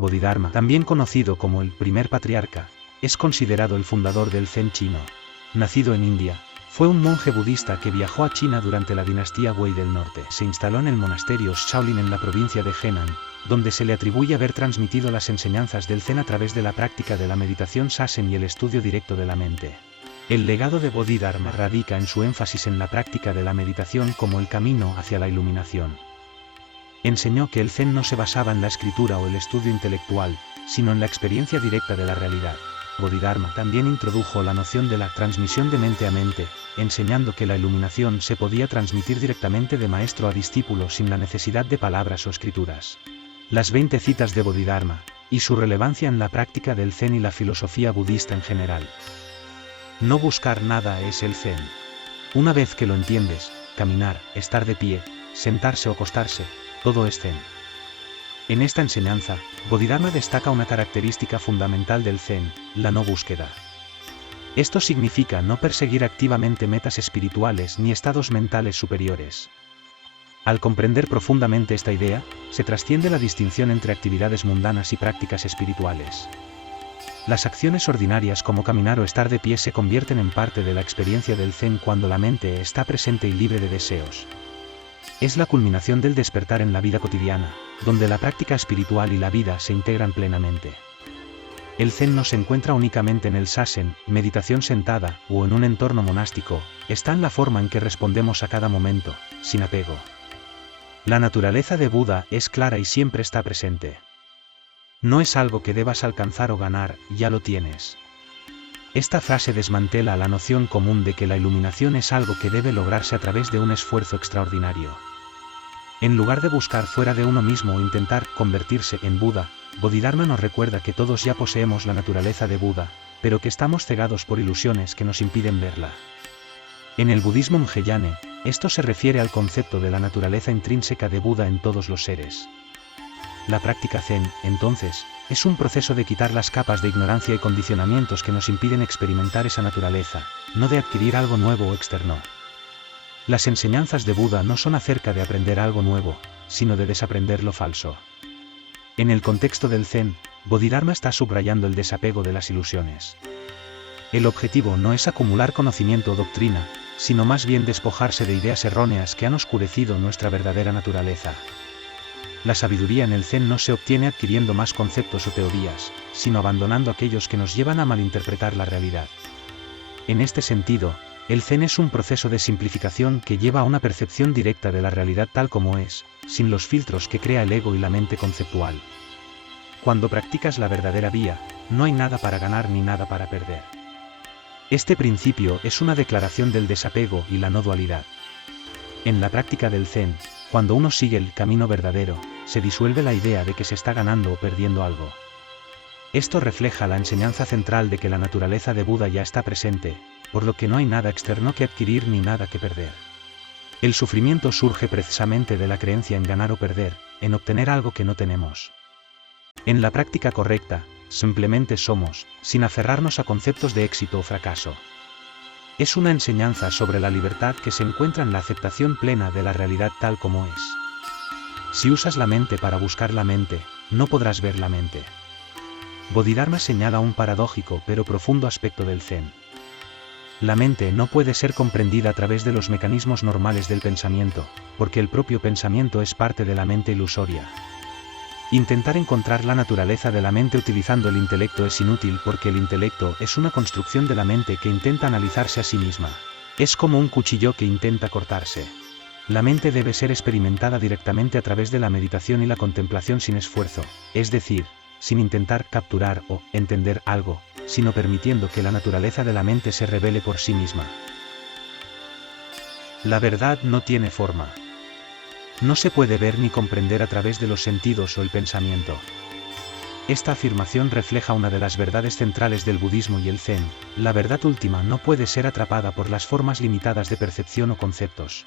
Bodhidharma, también conocido como el primer patriarca, es considerado el fundador del Zen chino. Nacido en India, fue un monje budista que viajó a China durante la dinastía Wei del Norte. Se instaló en el monasterio Shaolin en la provincia de Henan, donde se le atribuye haber transmitido las enseñanzas del Zen a través de la práctica de la meditación Zazen y el estudio directo de la mente. El legado de Bodhidharma radica en su énfasis en la práctica de la meditación como el camino hacia la iluminación. Enseñó que el Zen no se basaba en la escritura o el estudio intelectual, sino en la experiencia directa de la realidad. Bodhidharma también introdujo la noción de la transmisión de mente a mente, enseñando que la iluminación se podía transmitir directamente de maestro a discípulo sin la necesidad de palabras o escrituras. Las 20 citas de Bodhidharma, y su relevancia en la práctica del Zen y la filosofía budista en general. No buscar nada es el Zen. Una vez que lo entiendes, caminar, estar de pie, sentarse o acostarse, todo es Zen. En esta enseñanza, Bodhidharma destaca una característica fundamental del Zen, la no búsqueda. Esto significa no perseguir activamente metas espirituales ni estados mentales superiores. Al comprender profundamente esta idea, se trasciende la distinción entre actividades mundanas y prácticas espirituales. Las acciones ordinarias como caminar o estar de pie se convierten en parte de la experiencia del Zen cuando la mente está presente y libre de deseos. Es la culminación del despertar en la vida cotidiana, donde la práctica espiritual y la vida se integran plenamente. El Zen no se encuentra únicamente en el Zazen, meditación sentada, o en un entorno monástico, está en la forma en que respondemos a cada momento, sin apego. La naturaleza de Buda es clara y siempre está presente. No es algo que debas alcanzar o ganar, ya lo tienes. Esta frase desmantela la noción común de que la iluminación es algo que debe lograrse a través de un esfuerzo extraordinario. En lugar de buscar fuera de uno mismo o intentar convertirse en Buda, Bodhidharma nos recuerda que todos ya poseemos la naturaleza de Buda, pero que estamos cegados por ilusiones que nos impiden verla. En el budismo Mahayana, esto se refiere al concepto de la naturaleza intrínseca de Buda en todos los seres. La práctica Zen, entonces, es un proceso de quitar las capas de ignorancia y condicionamientos que nos impiden experimentar esa naturaleza, no de adquirir algo nuevo o externo. Las enseñanzas de Buda no son acerca de aprender algo nuevo, sino de desaprender lo falso. En el contexto del Zen, Bodhidharma está subrayando el desapego de las ilusiones. El objetivo no es acumular conocimiento o doctrina, sino más bien despojarse de ideas erróneas que han oscurecido nuestra verdadera naturaleza. La sabiduría en el Zen no se obtiene adquiriendo más conceptos o teorías, sino abandonando aquellos que nos llevan a malinterpretar la realidad. En este sentido, el Zen es un proceso de simplificación que lleva a una percepción directa de la realidad tal como es, sin los filtros que crea el ego y la mente conceptual. Cuando practicas la verdadera vía, no hay nada para ganar ni nada para perder. Este principio es una declaración del desapego y la no dualidad. En la práctica del Zen, cuando uno sigue el camino verdadero, se disuelve la idea de que se está ganando o perdiendo algo. Esto refleja la enseñanza central de que la naturaleza de Buda ya está presente, por lo que no hay nada externo que adquirir ni nada que perder. El sufrimiento surge precisamente de la creencia en ganar o perder, en obtener algo que no tenemos. En la práctica correcta, simplemente somos, sin aferrarnos a conceptos de éxito o fracaso. Es una enseñanza sobre la libertad que se encuentra en la aceptación plena de la realidad tal como es. Si usas la mente para buscar la mente, no podrás ver la mente. Bodhidharma señala un paradójico pero profundo aspecto del Zen. La mente no puede ser comprendida a través de los mecanismos normales del pensamiento, porque el propio pensamiento es parte de la mente ilusoria. Intentar encontrar la naturaleza de la mente utilizando el intelecto es inútil porque el intelecto es una construcción de la mente que intenta analizarse a sí misma. Es como un cuchillo que intenta cortarse. La mente debe ser experimentada directamente a través de la meditación y la contemplación sin esfuerzo, es decir, sin intentar capturar o entender algo, sino permitiendo que la naturaleza de la mente se revele por sí misma. La verdad no tiene forma. No se puede ver ni comprender a través de los sentidos o el pensamiento. Esta afirmación refleja una de las verdades centrales del budismo y el Zen: la verdad última no puede ser atrapada por las formas limitadas de percepción o conceptos.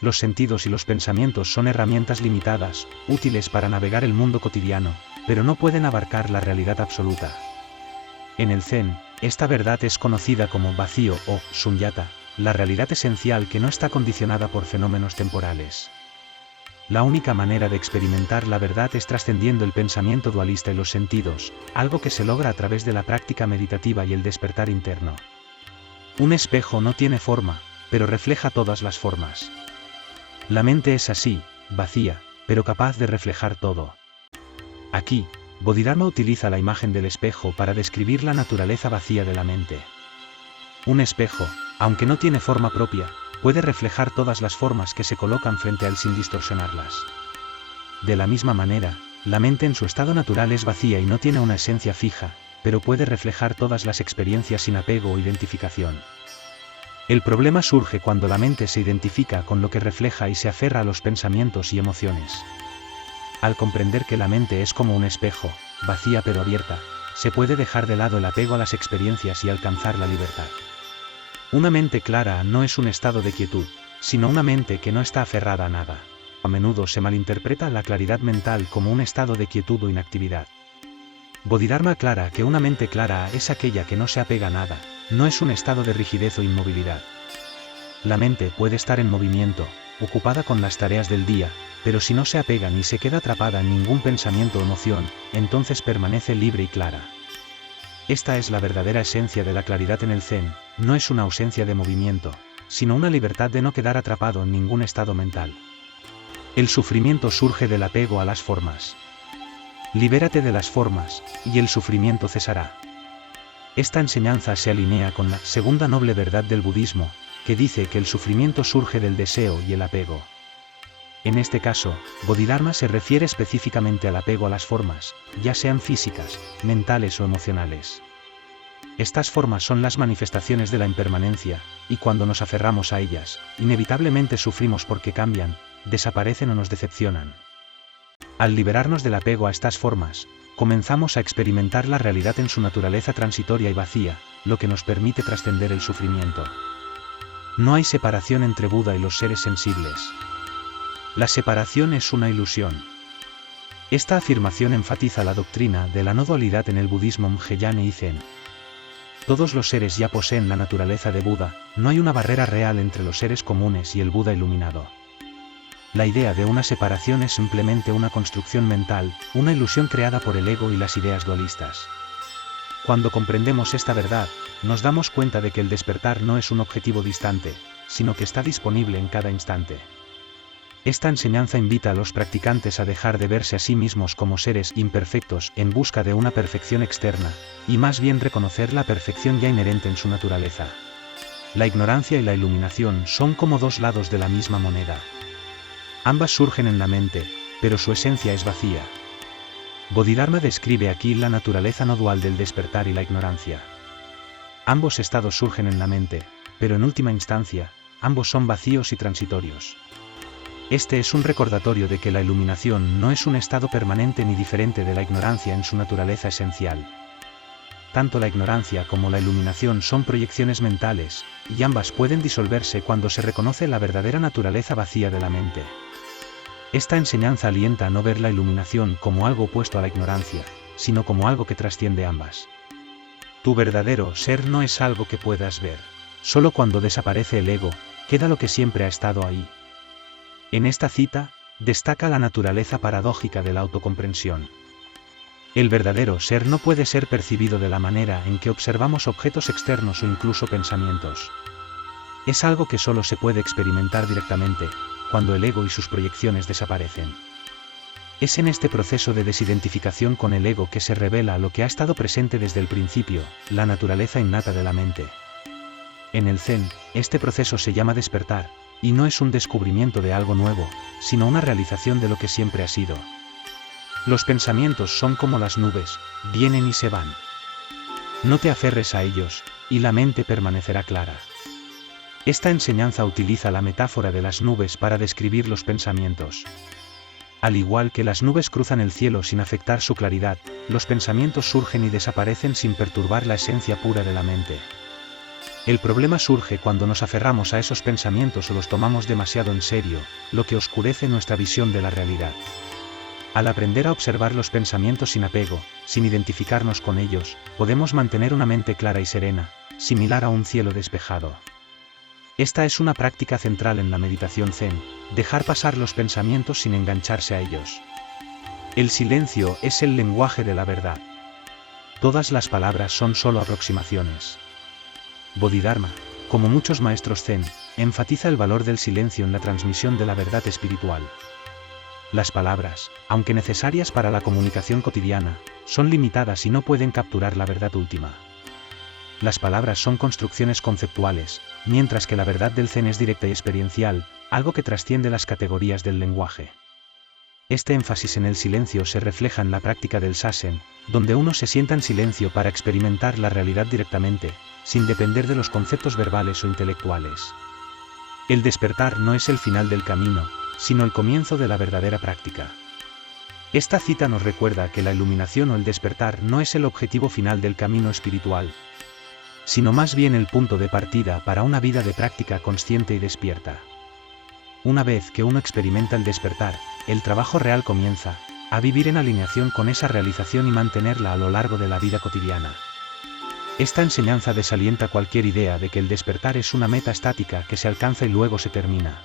Los sentidos y los pensamientos son herramientas limitadas, útiles para navegar el mundo cotidiano, pero no pueden abarcar la realidad absoluta. En el Zen, esta verdad es conocida como vacío o sunyata, la realidad esencial que no está condicionada por fenómenos temporales. La única manera de experimentar la verdad es trascendiendo el pensamiento dualista y los sentidos, algo que se logra a través de la práctica meditativa y el despertar interno. Un espejo no tiene forma, pero refleja todas las formas. La mente es así, vacía, pero capaz de reflejar todo. Aquí, Bodhidharma utiliza la imagen del espejo para describir la naturaleza vacía de la mente. Un espejo, aunque no tiene forma propia, puede reflejar todas las formas que se colocan frente a él sin distorsionarlas. De la misma manera, la mente en su estado natural es vacía y no tiene una esencia fija, pero puede reflejar todas las experiencias sin apego o identificación. El problema surge cuando la mente se identifica con lo que refleja y se aferra a los pensamientos y emociones. Al comprender que la mente es como un espejo, vacía pero abierta, se puede dejar de lado el apego a las experiencias y alcanzar la libertad. Una mente clara no es un estado de quietud, sino una mente que no está aferrada a nada. A menudo se malinterpreta la claridad mental como un estado de quietud o inactividad. Bodhidharma aclara que una mente clara es aquella que no se apega a nada, no es un estado de rigidez o inmovilidad. La mente puede estar en movimiento, ocupada con las tareas del día, pero si no se apega ni se queda atrapada en ningún pensamiento o emoción, entonces permanece libre y clara. Esta es la verdadera esencia de la claridad en el Zen, no es una ausencia de movimiento, sino una libertad de no quedar atrapado en ningún estado mental. El sufrimiento surge del apego a las formas. Libérate de las formas, y el sufrimiento cesará. Esta enseñanza se alinea con la segunda noble verdad del budismo, que dice que el sufrimiento surge del deseo y el apego. En este caso, Bodhidharma se refiere específicamente al apego a las formas, ya sean físicas, mentales o emocionales. Estas formas son las manifestaciones de la impermanencia, y cuando nos aferramos a ellas, inevitablemente sufrimos porque cambian, desaparecen o nos decepcionan. Al liberarnos del apego a estas formas, comenzamos a experimentar la realidad en su naturaleza transitoria y vacía, lo que nos permite trascender el sufrimiento. No hay separación entre Buda y los seres sensibles. La separación es una ilusión. Esta afirmación enfatiza la doctrina de la no dualidad en el budismo Mahayana y Zen. Todos los seres ya poseen la naturaleza de Buda, no hay una barrera real entre los seres comunes y el Buda iluminado. La idea de una separación es simplemente una construcción mental, una ilusión creada por el ego y las ideas dualistas. Cuando comprendemos esta verdad, nos damos cuenta de que el despertar no es un objetivo distante, sino que está disponible en cada instante. Esta enseñanza invita a los practicantes a dejar de verse a sí mismos como seres imperfectos en busca de una perfección externa, y más bien reconocer la perfección ya inherente en su naturaleza. La ignorancia y la iluminación son como dos lados de la misma moneda. Ambas surgen en la mente, pero su esencia es vacía. Bodhidharma describe aquí la naturaleza no dual del despertar y la ignorancia. Ambos estados surgen en la mente, pero en última instancia, ambos son vacíos y transitorios. Este es un recordatorio de que la iluminación no es un estado permanente ni diferente de la ignorancia en su naturaleza esencial. Tanto la ignorancia como la iluminación son proyecciones mentales, y ambas pueden disolverse cuando se reconoce la verdadera naturaleza vacía de la mente. Esta enseñanza alienta a no ver la iluminación como algo opuesto a la ignorancia, sino como algo que trasciende ambas. Tu verdadero ser no es algo que puedas ver. Solo cuando desaparece el ego, queda lo que siempre ha estado ahí. En esta cita, destaca la naturaleza paradójica de la autocomprensión. El verdadero ser no puede ser percibido de la manera en que observamos objetos externos o incluso pensamientos. Es algo que solo se puede experimentar directamente, cuando el ego y sus proyecciones desaparecen. Es en este proceso de desidentificación con el ego que se revela lo que ha estado presente desde el principio, la naturaleza innata de la mente. En el Zen, este proceso se llama despertar, y no es un descubrimiento de algo nuevo, sino una realización de lo que siempre ha sido. Los pensamientos son como las nubes, vienen y se van. No te aferres a ellos, y la mente permanecerá clara. Esta enseñanza utiliza la metáfora de las nubes para describir los pensamientos. Al igual que las nubes cruzan el cielo sin afectar su claridad, los pensamientos surgen y desaparecen sin perturbar la esencia pura de la mente. El problema surge cuando nos aferramos a esos pensamientos o los tomamos demasiado en serio, lo que oscurece nuestra visión de la realidad. Al aprender a observar los pensamientos sin apego, sin identificarnos con ellos, podemos mantener una mente clara y serena, similar a un cielo despejado. Esta es una práctica central en la meditación zen, dejar pasar los pensamientos sin engancharse a ellos. El silencio es el lenguaje de la verdad. Todas las palabras son solo aproximaciones. Bodhidharma, como muchos maestros zen, enfatiza el valor del silencio en la transmisión de la verdad espiritual. Las palabras, aunque necesarias para la comunicación cotidiana, son limitadas y no pueden capturar la verdad última. Las palabras son construcciones conceptuales, mientras que la verdad del zen es directa y experiencial, algo que trasciende las categorías del lenguaje. Este énfasis en el silencio se refleja en la práctica del zazen, donde uno se sienta en silencio para experimentar la realidad directamente, sin depender de los conceptos verbales o intelectuales. El despertar no es el final del camino, sino el comienzo de la verdadera práctica. Esta cita nos recuerda que la iluminación o el despertar no es el objetivo final del camino espiritual, sino más bien el punto de partida para una vida de práctica consciente y despierta. Una vez que uno experimenta el despertar, el trabajo real comienza, a vivir en alineación con esa realización y mantenerla a lo largo de la vida cotidiana. Esta enseñanza desalienta cualquier idea de que el despertar es una meta estática que se alcanza y luego se termina.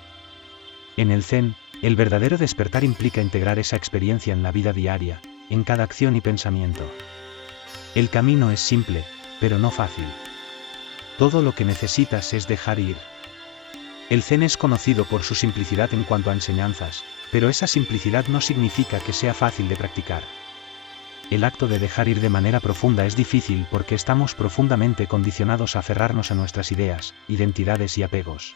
En el zen, el verdadero despertar implica integrar esa experiencia en la vida diaria, en cada acción y pensamiento. El camino es simple, pero no fácil. Todo lo que necesitas es dejar ir. El zen es conocido por su simplicidad en cuanto a enseñanzas, pero esa simplicidad no significa que sea fácil de practicar. El acto de dejar ir de manera profunda es difícil porque estamos profundamente condicionados a aferrarnos a nuestras ideas, identidades y apegos.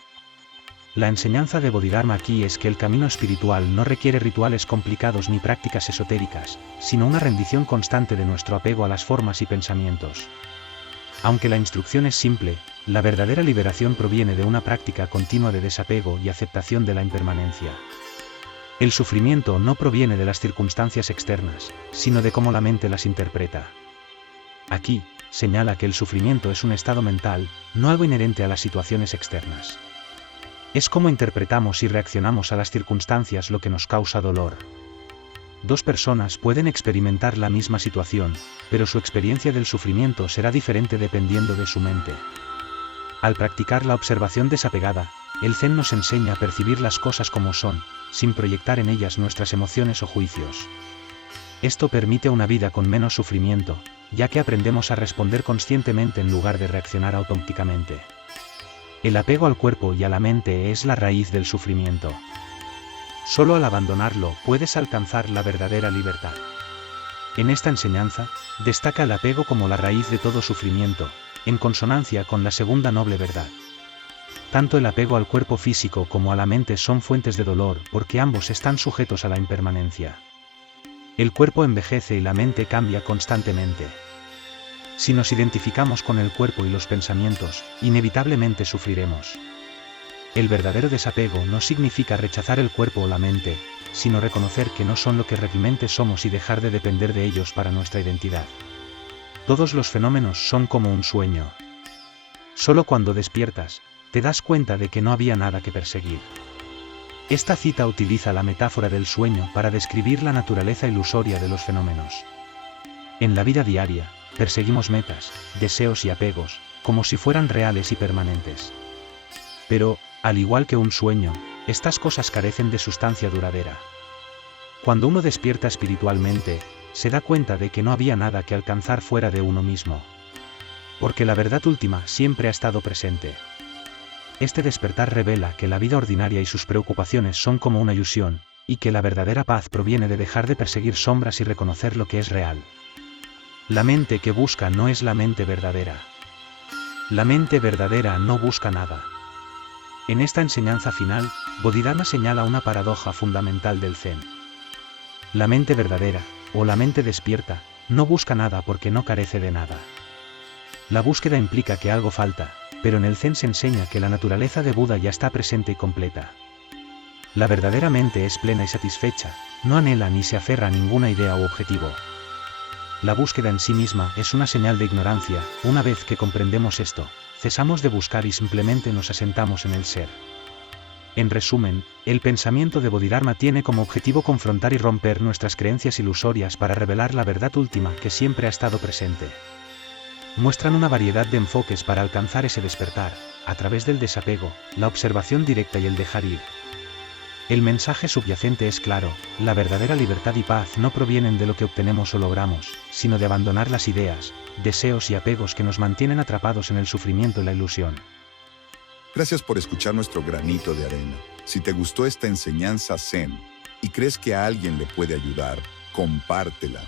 La enseñanza de Bodhidharma aquí es que el camino espiritual no requiere rituales complicados ni prácticas esotéricas, sino una rendición constante de nuestro apego a las formas y pensamientos. Aunque la instrucción es simple, la verdadera liberación proviene de una práctica continua de desapego y aceptación de la impermanencia. El sufrimiento no proviene de las circunstancias externas, sino de cómo la mente las interpreta. Aquí, señala que el sufrimiento es un estado mental, no algo inherente a las situaciones externas. Es cómo interpretamos y reaccionamos a las circunstancias lo que nos causa dolor. Dos personas pueden experimentar la misma situación, pero su experiencia del sufrimiento será diferente dependiendo de su mente. Al practicar la observación desapegada, el zen nos enseña a percibir las cosas como son, sin proyectar en ellas nuestras emociones o juicios. Esto permite una vida con menos sufrimiento, ya que aprendemos a responder conscientemente en lugar de reaccionar automáticamente. El apego al cuerpo y a la mente es la raíz del sufrimiento. Solo al abandonarlo puedes alcanzar la verdadera libertad. En esta enseñanza, destaca el apego como la raíz de todo sufrimiento, en consonancia con la segunda noble verdad. Tanto el apego al cuerpo físico como a la mente son fuentes de dolor porque ambos están sujetos a la impermanencia. El cuerpo envejece y la mente cambia constantemente. Si nos identificamos con el cuerpo y los pensamientos, inevitablemente sufriremos. El verdadero desapego no significa rechazar el cuerpo o la mente, sino reconocer que no son lo que realmente somos y dejar de depender de ellos para nuestra identidad. Todos los fenómenos son como un sueño. Solo cuando despiertas, te das cuenta de que no había nada que perseguir. Esta cita utiliza la metáfora del sueño para describir la naturaleza ilusoria de los fenómenos. En la vida diaria, perseguimos metas, deseos y apegos, como si fueran reales y permanentes. Pero, al igual que un sueño, estas cosas carecen de sustancia duradera. Cuando uno despierta espiritualmente, se da cuenta de que no había nada que alcanzar fuera de uno mismo. Porque la verdad última siempre ha estado presente. Este despertar revela que la vida ordinaria y sus preocupaciones son como una ilusión, y que la verdadera paz proviene de dejar de perseguir sombras y reconocer lo que es real. La mente que busca no es la mente verdadera. La mente verdadera no busca nada. En esta enseñanza final, Bodhidharma señala una paradoja fundamental del zen. La mente verdadera, o la mente despierta, no busca nada porque no carece de nada. La búsqueda implica que algo falta, pero en el zen se enseña que la naturaleza de Buda ya está presente y completa. La verdadera mente es plena y satisfecha, no anhela ni se aferra a ninguna idea u objetivo. La búsqueda en sí misma es una señal de ignorancia. Una vez que comprendemos esto, cesamos de buscar y simplemente nos asentamos en el ser. En resumen, el pensamiento de Bodhidharma tiene como objetivo confrontar y romper nuestras creencias ilusorias para revelar la verdad última que siempre ha estado presente. Muestran una variedad de enfoques para alcanzar ese despertar, a través del desapego, la observación directa y el dejar ir. El mensaje subyacente es claro: la verdadera libertad y paz no provienen de lo que obtenemos o logramos, sino de abandonar las ideas, deseos y apegos que nos mantienen atrapados en el sufrimiento y la ilusión. Gracias por escuchar nuestro granito de arena. Si te gustó esta enseñanza Zen y crees que a alguien le puede ayudar, compártela.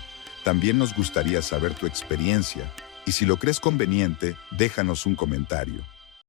También nos gustaría saber tu experiencia y si lo crees conveniente, déjanos un comentario.